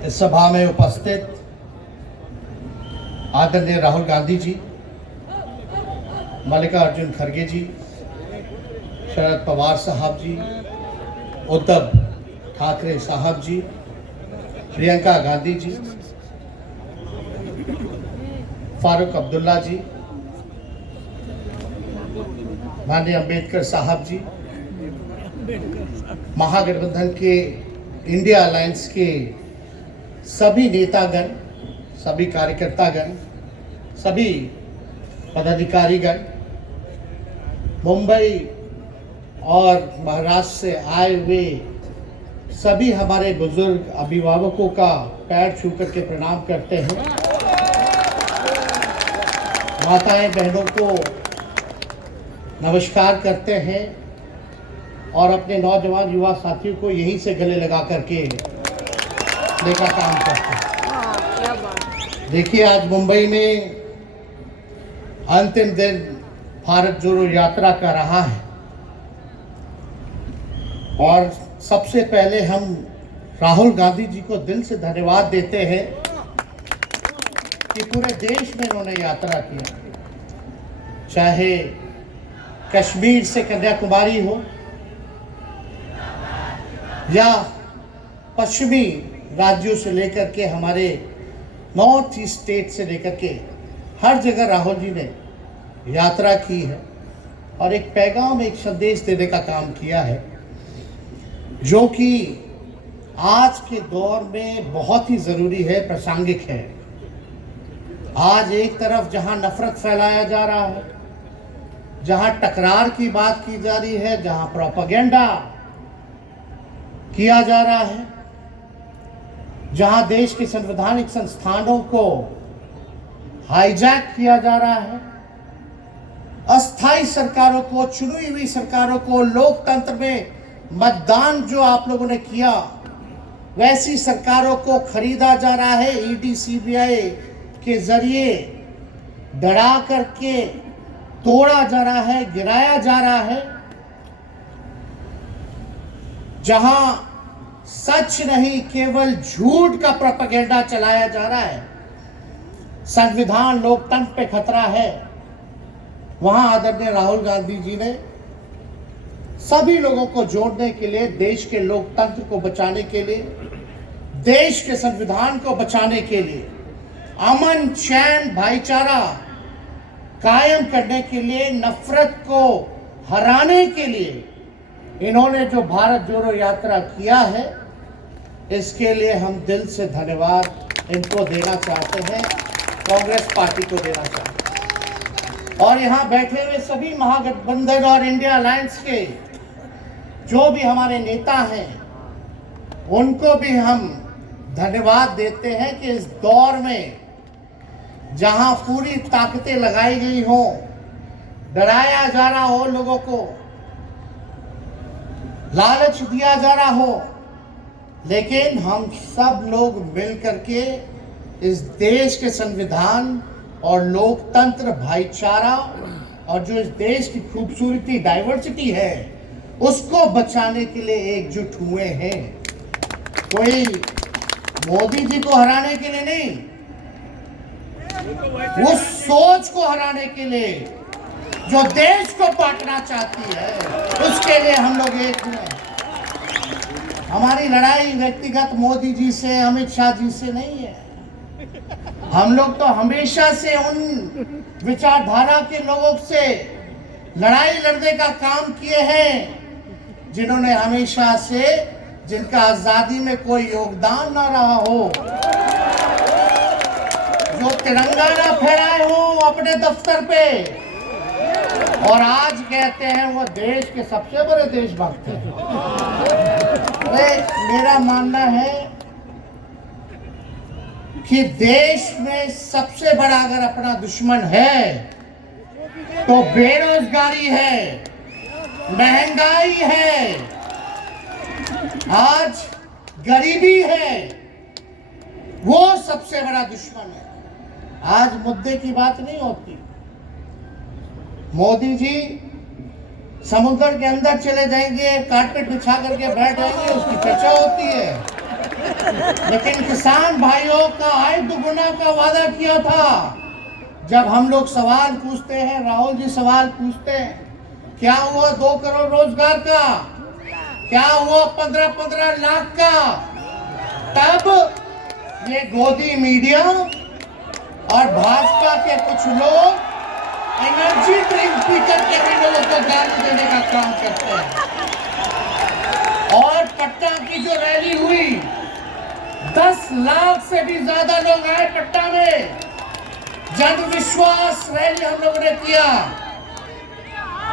इस सभा में उपस्थित आदरणीय राहुल गांधी जी, मल्लिकार्जुन खड़गे जी, शरद पवार साहब जी, उद्धव ठाकरे साहब जी, प्रियंका गांधी जी, फारूक अब्दुल्ला जी, माननीय अंबेडकर साहब जी, महागठबंधन के इंडिया अलायंस के सभी नेतागण, सभी कार्यकर्तागण, सभी पदाधिकारीगण, मुंबई और महाराष्ट्र से आए हुए सभी हमारे बुजुर्ग अभिभावकों का पैर छू करके प्रणाम करते हैं। माताएं बहनों को नमस्कार करते हैं और अपने नौजवान युवा साथियों को यहीं से गले लगा करके लेकर काम करते हैं। देखिए, आज मुंबई में अंतिम दिन भारत जोड़ो यात्रा का रहा है और सबसे पहले हम राहुल गांधी जी को दिल से धन्यवाद देते हैं कि पूरे देश में उन्होंने यात्रा की, चाहे कश्मीर से कन्याकुमारी हो या पश्चिमी राज्यों से लेकर के हमारे नॉर्थ ईस्ट स्टेट से लेकर के हर जगह राहुल जी ने यात्रा की है और एक पैगाम, एक संदेश देने का काम किया है जो कि आज के दौर में बहुत ही ज़रूरी है, प्रासंगिक है। आज एक तरफ जहां नफरत फैलाया जा रहा है, जहां टकरार की बात की जा रही है, जहां प्रोपेगेंडा किया जा रहा है, जहां देश के संवैधानिक संस्थानों को हाईजैक किया जा रहा है, अस्थायी सरकारों को, चुनी हुई सरकारों को, लोकतंत्र में मतदान जो आप लोगों ने किया वैसी सरकारों को खरीदा जा रहा है, ईडी सीबीआई के जरिए डरा करके तोड़ा जा रहा है, गिराया जा रहा है। जहां सच नहीं केवल झूठ का प्रोपेगेंडा चलाया जा रहा है, संविधान लोकतंत्र पे खतरा है, वहां आदरणीय राहुल गांधी जी ने सभी लोगों को जोड़ने के लिए, देश के लोकतंत्र को बचाने के लिए, देश के संविधान को बचाने के लिए, अमन चैन भाईचारा कायम करने के लिए, नफरत को हराने के लिए इन्होंने जो भारत जोड़ो यात्रा किया है, इसके लिए हम दिल से धन्यवाद इनको देना चाहते हैं, कांग्रेस पार्टी को देना चाहते हैं। और यहाँ बैठे हुए सभी महागठबंधन और इंडिया अलायंस के जो भी हमारे नेता हैं, उनको भी हम धन्यवाद देते हैं कि इस दौर में जहां पूरी ताकतें लगाई गई हो, डराया जा रहा हो, लोगों को लालच दिया जा रहा हो, लेकिन हम सब लोग मिलकर के इस देश के संविधान और लोकतंत्र, भाईचारा और जो इस देश की खूबसूरती, डाइवर्सिटी है, उसको बचाने के लिए एकजुट हुए हैं। कोई मोदी जी को हराने के लिए नहीं, उस सोच को हराने के लिए जो देश को बांटना चाहती है, उसके लिए हम लोग एक हुए। हमारी लड़ाई व्यक्तिगत मोदी जी से, अमित शाह जी से नहीं है। हम लोग तो हमेशा से उन विचारधारा के लोगों से लड़ाई लड़ने का काम किए हैं जिन्होंने हमेशा से, जिनका आजादी में कोई योगदान ना रहा हो, जो तिरंगा ना फहराए हो अपने दफ्तर पे, और आज कहते हैं वो देश के सबसे बड़े देशभक्त हैं। मेरा मानना है कि देश में सबसे बड़ा अगर अपना दुश्मन है तो बेरोजगारी है, महंगाई है, आज गरीबी है, वो सबसे बड़ा दुश्मन है। आज मुद्दे की बात नहीं होती। मोदी जी समुद्र के अंदर चले जाएंगे, कारपेट बिछा करके बैठ जाएंगे, उसकी चर्चा होती है। लेकिन किसान भाइयों का आय दुगुना का वादा किया था। जब हम लोग सवाल पूछते हैं, राहुल जी सवाल पूछते हैं, क्या हुआ 2 करोड़ रोजगार का, क्या हुआ 15-15 लाख का, तब ये गोदी मीडिया और भाजपा के कुछ लोग एनर्जी ड्रिंक पीकर के भी लोगों को गाली देने का काम करते हैं। और पटना की जो रैली हुई, 10 लाख से भी ज्यादा लोग आए पटना में। जन विश्वास रैली हम लोगों ने किया।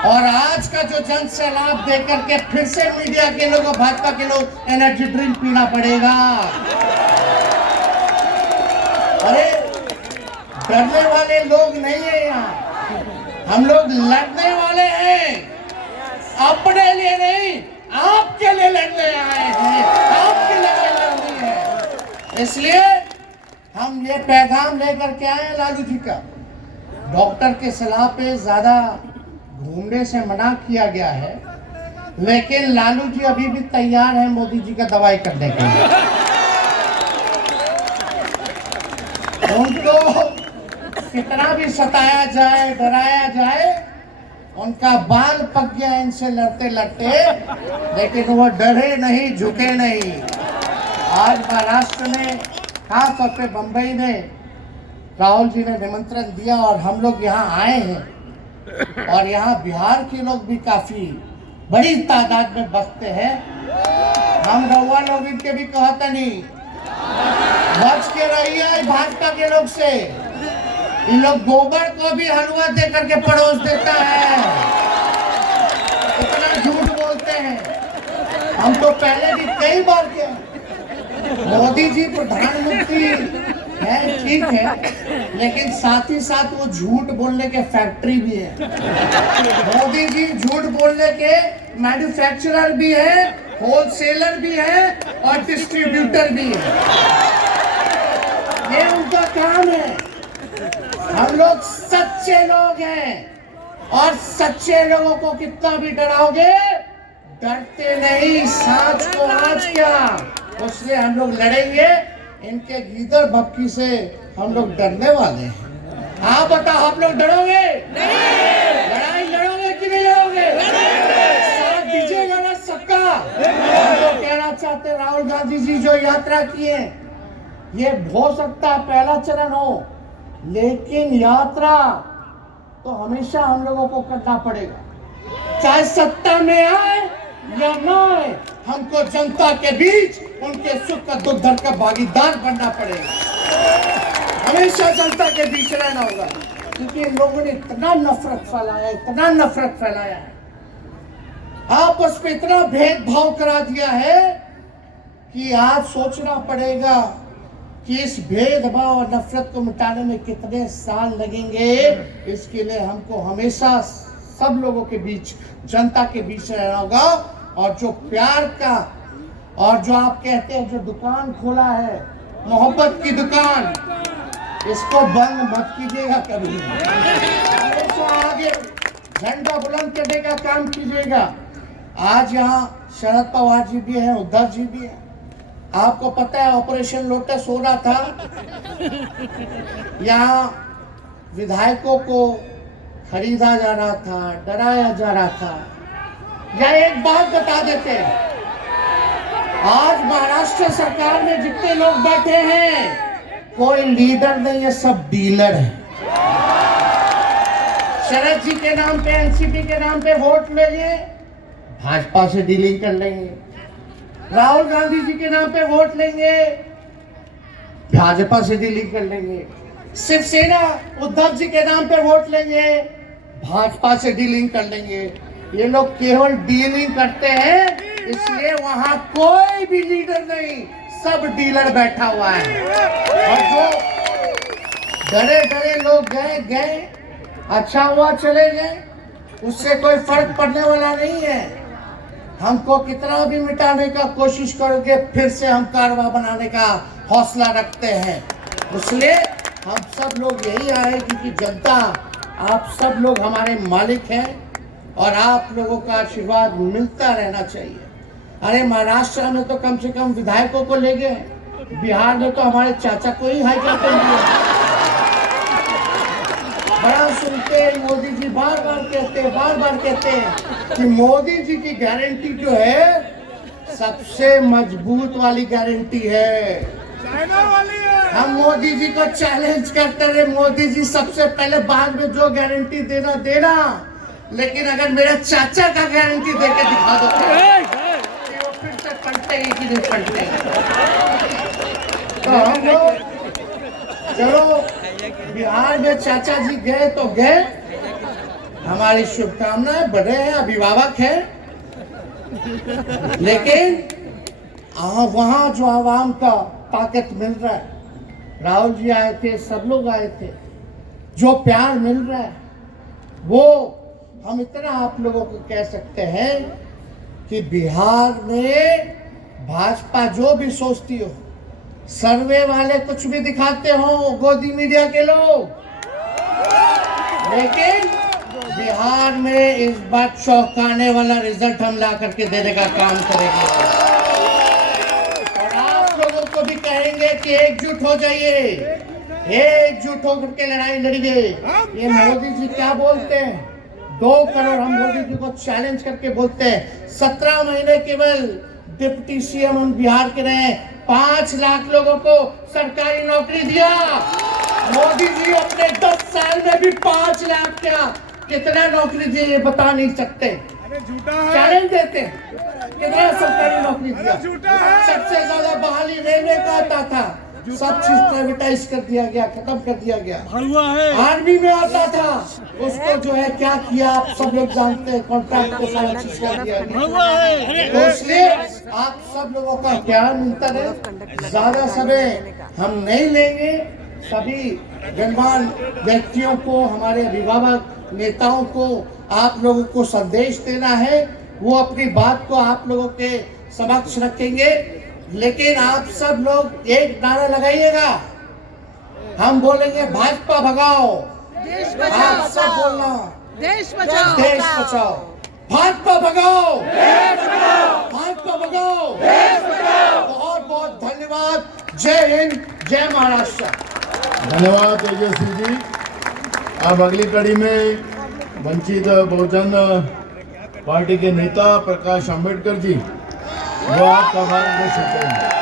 और आज का जो जन सैलाब देकर के फिर से मीडिया के लोग और भाजपा के लोग एनर्जी ड्रिंक पीना पड़ेगा। अरे डरने वाले लोग नहीं है यहाँ, हम लोग लड़ने वाले हैं। अपने लिए नहीं, आपके लिए लड़ने आए हैं, आपके लिए लड़नी है। इसलिए हम ये पैगाम लेकर के आए हैं लालू जी का। डॉक्टर के सलाह पे ज्यादा घूमने से मना किया गया है, लेकिन लालू जी अभी भी तैयार हैं मोदी जी का दवाई करने के लिए। उनको कितना भी सताया जाए, डराया जाए, उनका बाल पक गया इनसे लड़ते लड़ते, लेकिन वो डरे नहीं, झुके नहीं। आज महाराष्ट्र में, खास तौर पे बंबई में राहुल जी ने निमंत्रण दिया और हम लोग यहाँ आए हैं। और यहाँ बिहार के लोग भी काफी बड़ी तादाद में बसते हैं। हम रउआ लोग इनके भी कहते नहीं, बच के रहिए भाजपा के लोग से। इन लोग गोबर को भी हलवा दे करके परोस देता है, इतना झूठ बोलते हैं। हम तो पहले भी कई बार किया। मोदी जी प्रधानमंत्री है, ठीक है, लेकिन साथ ही साथ वो झूठ बोलने के फैक्ट्री भी है। मोदी जी झूठ बोलने के मैन्युफैक्चरर भी है, होलसेलर भी है और डिस्ट्रीब्यूटर भी है। ये उनका काम है। हम लोग सच्चे लोग हैं और सच्चे लोगों को कितना भी डराओगे, डरते नहीं। सांच को आज क्या, उससे हम लोग लड़ेंगे। इनके गीदड़ भपकी से हम लोग डरने वाले हैं। आप बताओ, आप लोग डरोगे? लड़ाई लड़ोगे कि नहीं लड़ोगे? साथ दीजिएगा ना सबका? हम लोग कहना चाहते हैं, राहुल गांधी जी जो यात्रा किए, ये हो सकता है पहला चरण हो, लेकिन यात्रा तो हमेशा हम लोगों को करना पड़ेगा। चाहे सत्ता में आए या ना आए, हमको जनता के बीच उनके सुख का दुख दर्द का भागीदार बनना पड़ेगा। हमेशा जनता के बीच रहना होगा, क्योंकि इन लोगों ने इतना नफरत फैलाया, इतना नफरत फैलाया है, आपस में इतना भेदभाव करा दिया है कि आज सोचना पड़ेगा कि इस भेदभाव और नफरत को मिटाने में कितने साल लगेंगे। इसके लिए हमको हमेशा सब लोगों के बीच, जनता के बीच रहना होगा। और जो प्यार का, और जो आप कहते हैं जो दुकान खोला है, मोहब्बत की दुकान, इसको बंद मत कीजिएगा कभी। हमेशा आगे झंडा बुलंद करने का काम कीजिएगा। आज यहाँ शरद पवार जी भी हैं, उद्धव जी भी हैं। आपको पता है ऑपरेशन लोटस हो रहा था, यहाँ विधायकों को खरीदा जा रहा था, डराया जा रहा था। या एक बात बता देते हैं, आज महाराष्ट्र सरकार में जितने लोग बैठे हैं, कोई लीडर नहीं है, सब डीलर है। शरद जी के नाम पे, एनसीपी के नाम पे वोट ले लिए, भाजपा से डीलिंग कर लेंगे। राहुल गांधी जी के नाम पे वोट लेंगे, भाजपा से डीलिंग कर लेंगे। शिवसेना उद्धव जी के नाम पे वोट लेंगे, भाजपा से डीलिंग कर लेंगे। ये लोग केवल डीलिंग करते हैं, इसलिए वहां कोई भी लीडर नहीं, सब डीलर बैठा हुआ है। और जो डरे डरे लोग गए, अच्छा हुआ चले गए, उससे कोई फर्क पड़ने वाला नहीं है। हमको कितना भी मिटाने का कोशिश करोगे, फिर से हम कारवा बनाने का हौसला रखते हैं। इसलिए हम सब लोग यही आए, क्योंकि जनता, आप सब लोग हमारे मालिक हैं और आप लोगों का आशीर्वाद मिलता रहना चाहिए। अरे महाराष्ट्र में तो कम से कम विधायकों को ले गए, बिहार में तो हमारे चाचा को ही हाईजैक कर दिया। बड़ा सुनते हैं मोदी जी बार बार कहते हैं कि मोदी जी की गारंटी जो है सबसे मजबूत वाली गारंटी है, चाइना वाली है। हम मोदी जी को चैलेंज करते रहे, मोदी जी सबसे पहले बाद में जो गारंटी देना, लेकिन अगर मेरे चाचा का गारंटी देके दिखा दो कि वो फिर से पलटेगी कि नहीं पलटेगी। तो हम लोग चलो बिहार में चाचा जी गए तो गए, हमारी शुभकामनाएं, बड़े हैं, अभिभावक हैं, लेकिन वहां जो आवाम का ताकत मिल रहा है, राहुल जी आए थे, सब लोग आए थे, जो प्यार मिल रहा है वो हम इतना आप लोगों को कह सकते हैं कि बिहार में भाजपा जो भी सोचती हो, सर्वे वाले कुछ भी दिखाते हो, गोदी मीडिया के लोग, लेकिन बिहार में इस बार चौंकाने वाला रिजल्ट हम ला करके देने का काम करेंगे। और आप लोगों को भी कहेंगे कि एकजुट हो जाइए, एकजुट होकर के लड़ाई लड़िए। ये मोदी जी क्या बोलते हैं, 2 करोड़, हम मोदी जी को चैलेंज करके बोलते हैं 17 महीने केवल डिप्टी सीएम हम बिहार के रहे, 5 लाख लोगों को सरकारी नौकरी दिया। मोदी जी अपने 10 साल में भी 5 लाख क्या कितना नौकरी दिए ये बता नहीं सकते, चैलेंज देते हैं कितना सरकारी नौकरी दिया। सबसे ज्यादा बहाली रेलवे का आता था, सब चीज प्राइवेटाइज कर दिया गया, खत्म कर दिया गया। आर्मी में आता था, उसको जो है क्या किया आप सब लोग जानते हैं, कॉन्ट्रैक्ट को सारा चीज कर दिया गया। तो इसलिए आप सब लोगों का ज्ञान मिलता रहे, ज्यादा समय हम नहीं लेंगे। सभी गणमान्य व्यक्तियों को, हमारे अभिभावक नेताओं को आप लोगों को संदेश देना है, वो अपनी बात को आप लोगों के समक्ष रखेंगे, लेकिन आप सब लोग एक नारा लगाइएगा, हम बोलेंगे भाजपा भगाओ, देश आप बचाओ, सब बोलना देश बचाओ, देश बचाओ, भाजपा भगाओ, भाजपा भगाओ। बहुत बहुत धन्यवाद। जय हिंद, जय महाराष्ट्र। धन्यवाद तेजस्वी जी। अब अगली कड़ी में वंचित बहुजन पार्टी के नेता प्रकाश आंबेडकर जी वो आपका मार्गदर्शन करेंगे।